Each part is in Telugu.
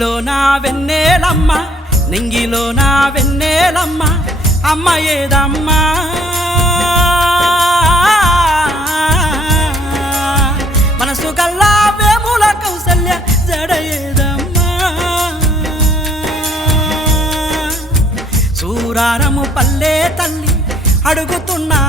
నింగిలో నా వెన్నేలమ్మ నింగిలో నా వెన్నేలమ్మ అమ్మ ఏదమ్మా? మనసు కల్లా వేముల కౌసల్య జడయేదమ్మా ఏదమ్మా? సూరారము పల్లె తల్లి అడుగుతున్నా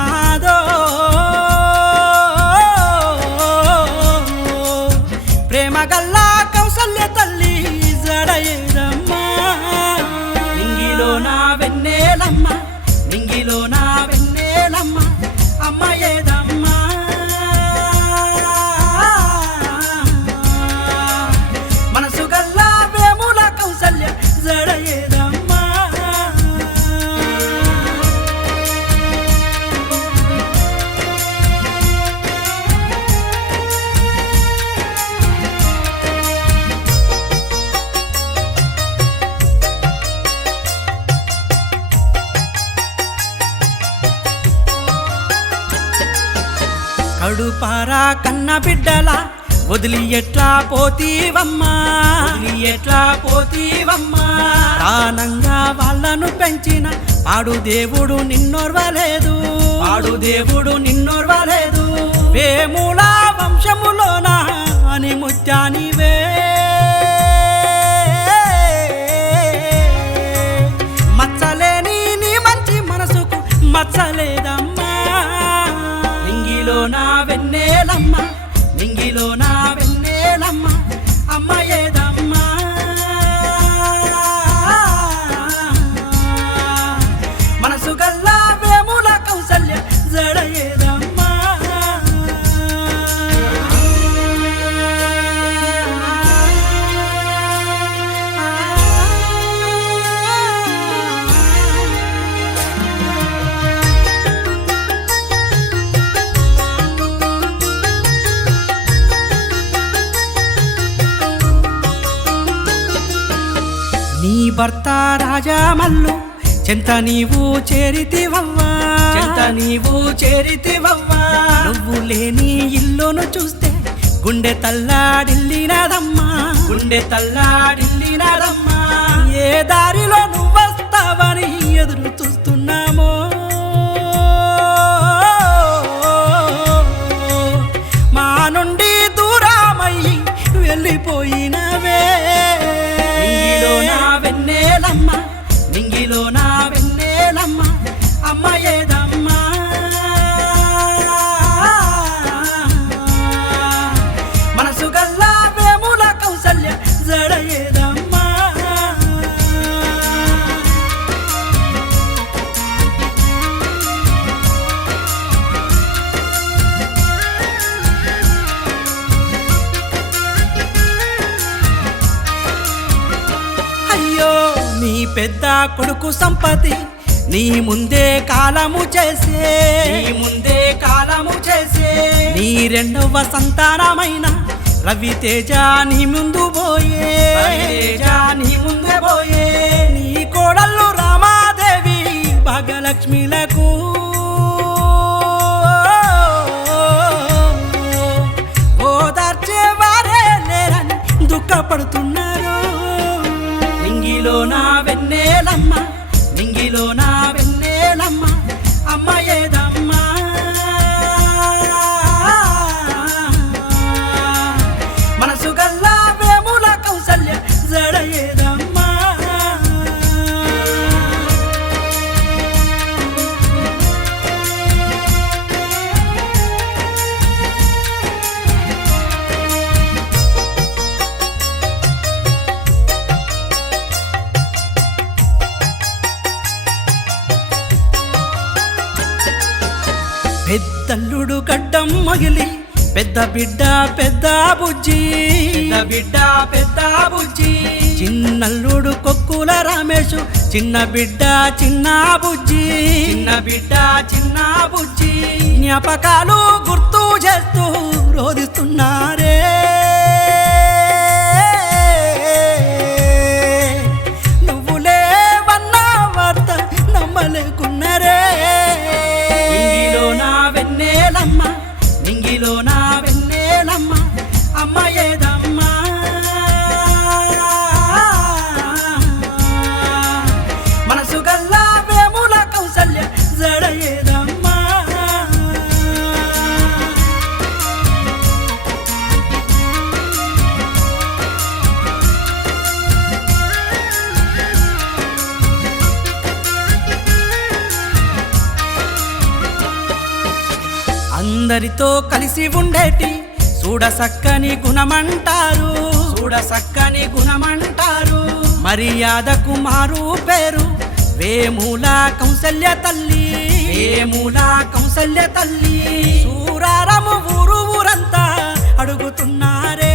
కడుపారా కన్న బిడ్డలా వదిలి ఎట్లా పోతీవమ్మా? వదిలి ఎట్లా పోతీవమ్మా? దానంగా వాళ్ళను పెంచిన పాడు దేవుడు నిన్నోర్వలేదు. పాడు దేవుడు నిన్నోర్వలేదు. వేముల వంశములోన అని ముత్యానివే. మచ్చలేని నీ మంచి మనసుకు మచ్చలేదమ్మా. భర్త రాజా మల్లు చెంత నీవు చేరితివవ్వా. చెంత నీవు చేరితివవ్వా. నువ్వు లేని ఇల్లును చూస్తే గుండె తల్లాడిల్లినదమ్మా. గుండె తల్లాడిల్లినదమ్మా. ఏ దారిలో నువ్వొస్తావని నీ పెద్ద కొడుకు సంపతి నీ ముందే కాలము చేసే. నీ ముందే కాలము చేసే. నీ రెండవ సంతానమైన రవితేజ నీ ముందు పోయే. నీ ముందే పోయే నింగిలో నా వెన్నెలమ్మ నింగిలో నా మగిలి పెద్ద బిడ్డ పెద్ద బుజ్జి. పెద్ద బిడ్డ పెద్ద బుజ్జి. చిన్నల్లుడు కొక్కుల రామేశు చిన్న బిడ్డ చిన్న బుజ్జి. చిన్న బిడ్డ చిన్న బుజ్జి. జ్ఞాపకాలు గుర్తు చేస్తూ రోధిస్తున్నారే. అందరితో కలిసి ఉండేటి చూడసక్కని గుణమంటారు. చూడసక్కని గుణమంటారు. మర్యాదకు మారు పేరు వేమూల కౌసల్య తల్లి. వేమూల కౌసల్య తల్లి. సూరారము ఊరు ఊరంతా అడుగుతున్నారే.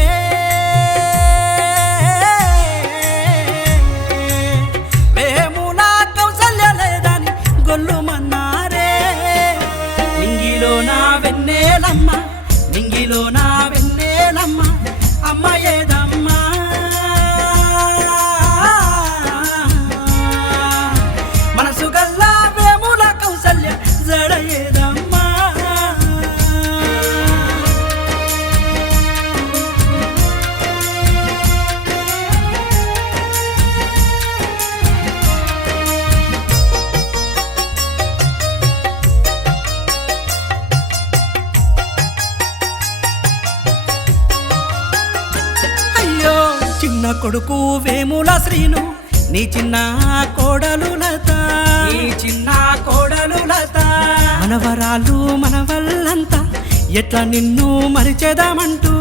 చిన్న కొడుకు వేముల శ్రీను నీ చిన్న కోడలు లత. నీ చిన్న కోడలు లత. మనవరాలు మనవల్లంతా ఎట్లా నిన్ను మరిచేదామంటూ?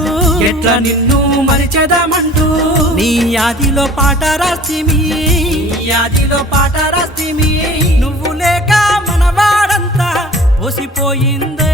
ఎట్లా నిన్ను మరిచేదామంటూ? నీ యాదిలో పాట రాస్తిమి యాదిలో పాట రాస్తిమి నువ్వు లేక మనవాడంతా పోసిపోయిందే